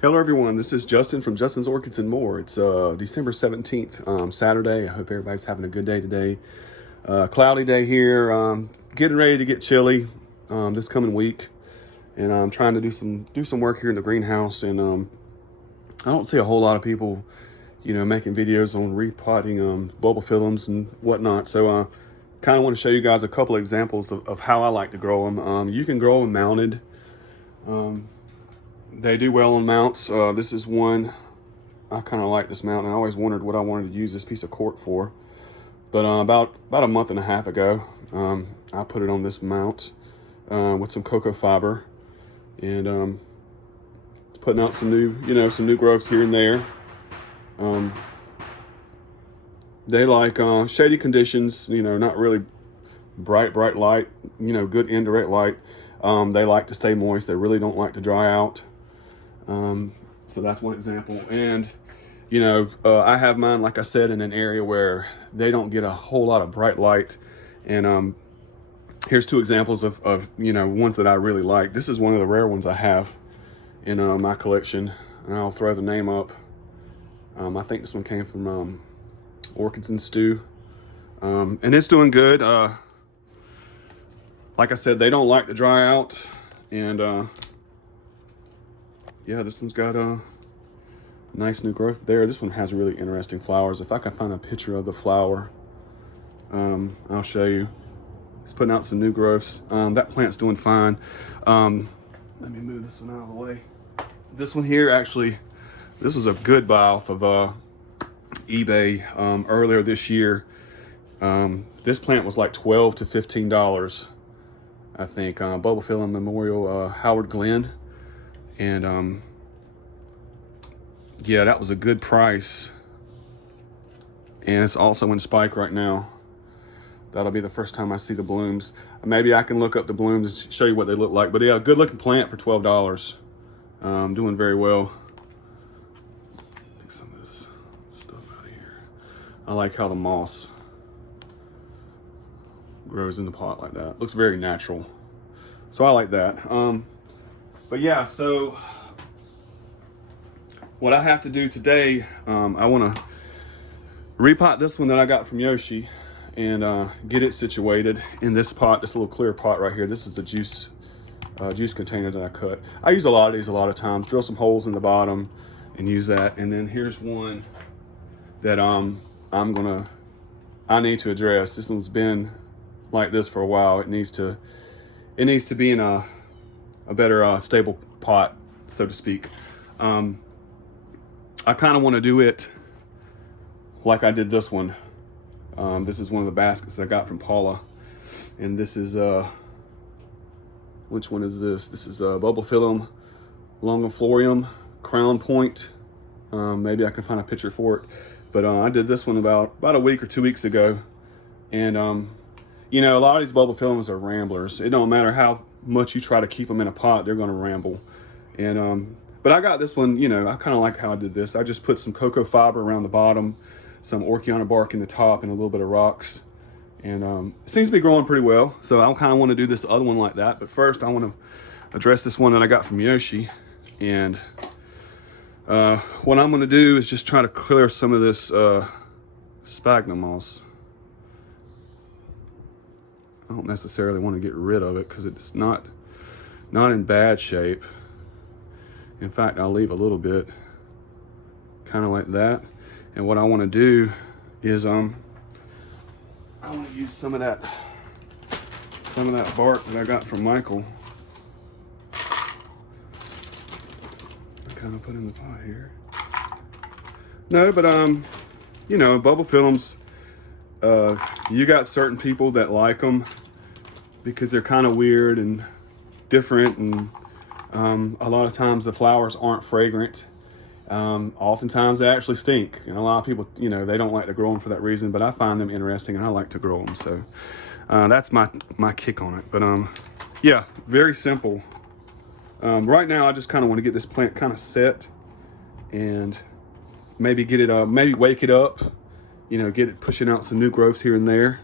Hello everyone, this is Justin from Justin's Orchids and More. It's December 17th, Saturday. I hope everybody's having a good day today. Cloudy day here, getting ready to get chilly this coming week. And I'm trying to do some work here in the greenhouse. And I don't see a whole lot of people, making videos on repotting Bulbophyllums and whatnot. So kind of want to show you guys a couple of examples of how I like to grow them. You can grow them mounted. They do well on mounts. This is one, I kind of like this mount, and I always wondered what I wanted to use this piece of cork for. But about a month and a half ago, I put it on this mount with some cocoa fiber, and putting out some new growths here and there. They like shady conditions, not really bright light, good indirect light. They like to stay moist. They really don't like to dry out. So that's one example. And, I have mine, like I said, in an area where they don't get a whole lot of bright light. And here's two examples of ones that I really like. This is one of the rare ones I have in my collection, and I'll throw the name up. I think this one came from Orchids and Stew. And it's doing good. Like I said, they don't like to dry out. And yeah, this one's got a nice new growth there. This one has really interesting flowers. If I can find a picture of the flower, I'll show you. It's putting out some new growths. That plant's doing fine. Let me move this one out of the way. This one here, actually, this was a good buy off of eBay earlier this year. This plant was like $12 to $15, I think. Bulbophyllum Memorial Howard Glen. And yeah, that was a good price. And it's also in spike right now. That'll be the first time I see the blooms. Maybe I can look up the blooms and show you what they look like. But yeah, good looking plant for $12. Doing very well. Pick some of this stuff out of here. I like how the moss grows in the pot like that. Looks very natural. So I like that. But yeah, so what I have to do today, I want to repot this one that I got from Yoshi and get it situated in this pot, this little clear pot right here. This is the juice container that I cut. I use a lot of these a lot of times, drill some holes in the bottom and use that. And then here's one that I need to address. This one's been like this for a while. It needs to be in a better stable pot, so to speak. I kind of want to do it like I did this one. This is one of the baskets that I got from Paula, and this is which one is this? This is Bulbophyllum longiflorium Crown Point. Maybe I can find a picture for it, but I did this one about a week or 2 weeks ago, and a lot of these Bulbophyllums are ramblers. It don't matter how much you try to keep them in a pot, they're going to ramble. And but I got this one, I kind of like how I did this. I just put some cocoa fiber around the bottom, some Orchiana bark in the top, and a little bit of rocks. And it seems to be growing pretty well. So I kind of want to do this other one like that. But first I want to address this one that I got from Yoshi. And what I'm going to do is just try to clear some of this sphagnum moss. I don't necessarily want to get rid of it because it's not in bad shape. In fact, I'll leave a little bit, kind of like that. And what I want to do is I want to use some of that bark that I got from Michael. I kind of put in the pot here. No, but Bulbophyllums. You got certain people that like them because they're kind of weird and different, and a lot of times the flowers aren't fragrant. Oftentimes they actually stink, and a lot of people, they don't like to grow them for that reason, but I find them interesting and I like to grow them. So that's my kick on it. But yeah, very simple. Right now I just kind of want to get this plant kind of set and maybe get it maybe wake it up, get it pushing out some new growths here and there.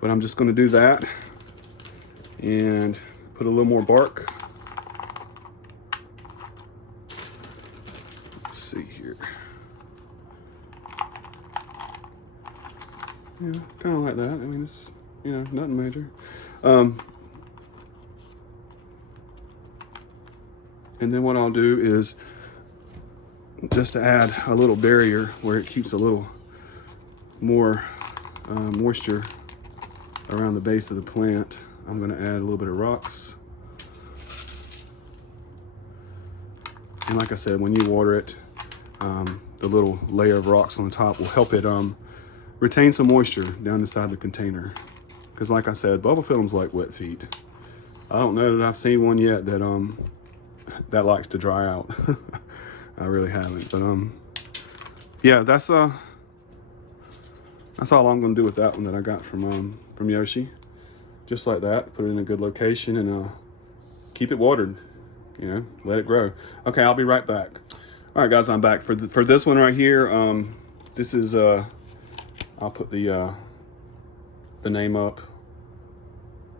But I'm just going to do that and put a little more bark. see here. Yeah, kind of like that. I mean, it's, you know, nothing major. And then what I'll do is, just to add a little barrier where it keeps a little more moisture around the base of the plant, I'm going to add a little bit of rocks. And like I said, when you water it, the little layer of rocks on the top will help it retain some moisture down inside the container. Because like I said, Bulbophyllums like wet feet. I don't know that I've seen one yet that that likes to dry out. I really haven't, but yeah, that's all I'm gonna do with that one that I got from Yoshi. Just like that, put it in a good location and keep it watered. You know, let it grow. Okay, I'll be right back. All right, guys, I'm back for this one right here. This is I'll put the name up.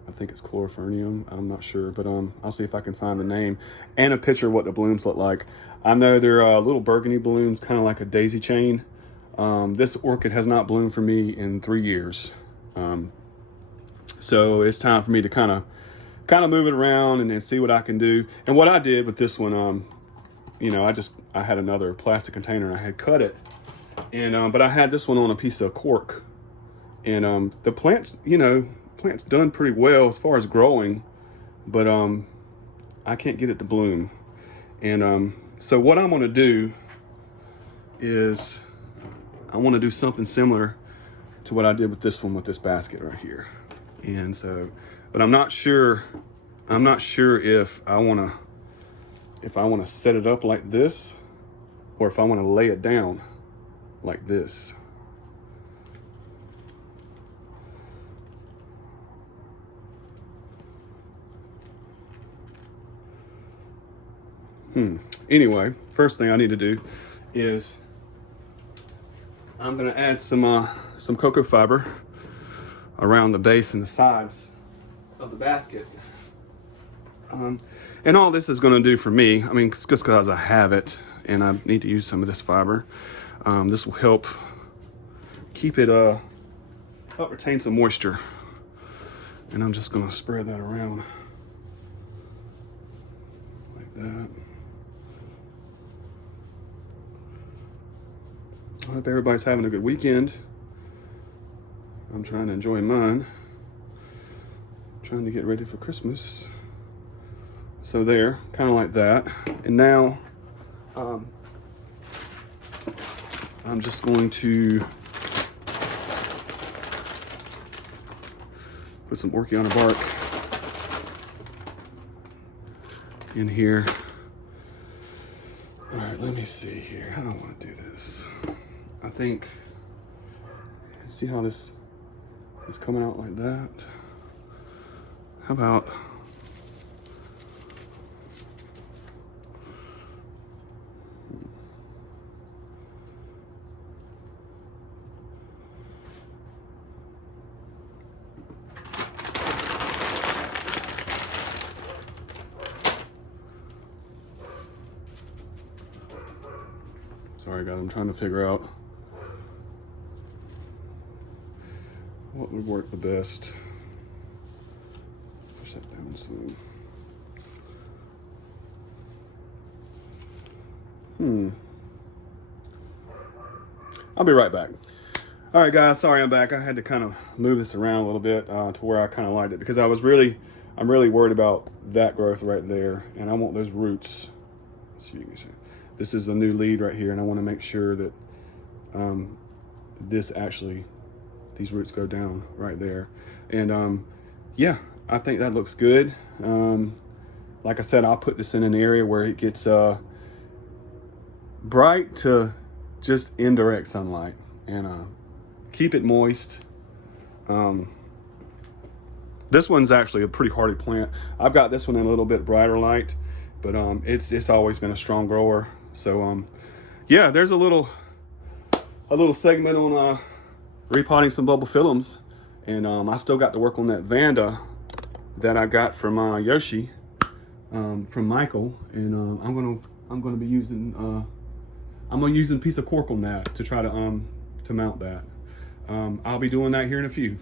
I think it's Chlorophornium. I'm not sure, but I'll see if I can find the name and a picture of what the blooms look like. I know they're little burgundy blooms, kind of like a daisy chain. This orchid has not bloomed for me in 3 years. So it's time for me to kind of move it around and see what I can do. And what I did with this one, you know, I had another plastic container and I had cut it, and but I had this one on a piece of cork, and the plant's, you know, plant's done pretty well as far as growing, but I can't get it to bloom. And so what I'm going to do is I want to do something similar to what I did with this one, with this basket right here. And so, but I'm not sure if I want to set it up like this, or if I want to lay it down like this. Anyway, first thing I need to do is I'm going to add some cocoa fiber around the base and the sides of the basket. And all this is going to do for me, I mean, just because I have it and I need to use some of this fiber, this will help keep it, help retain some moisture. And I'm just going to spread that around like that. I hope everybody's having a good weekend. I'm trying to enjoy mine. Trying to get ready for Christmas. So there, kind of like that. And now, I'm just going to put some Orchiana bark in here. All right, let me see here. How do I want to do this? I think, see how this is coming out like that? How about, sorry guys, I'm trying to figure out what would work the best. Push that down some. I'll be right back. All right, guys. Sorry, I'm back. I had to kind of move this around a little bit to where I kind of liked it, because I'm really worried about that growth right there, and I want those roots. Let's see if you can see. This is a new lead right here, and I want to make sure that these roots go down right there. And yeah, I think that looks good. Like I said, I'll put this in an area where it gets bright to just indirect sunlight, and keep it moist. This one's actually a pretty hardy plant. I've got this one in a little bit brighter light, but it's always been a strong grower. So yeah, there's a little segment on repotting some Bulbophyllums, and I still got to work on that Vanda that I got from Yoshi, from Michael, and I'm gonna be using I'm gonna use a piece of cork on that to try to mount that. I'll be doing that here in a few.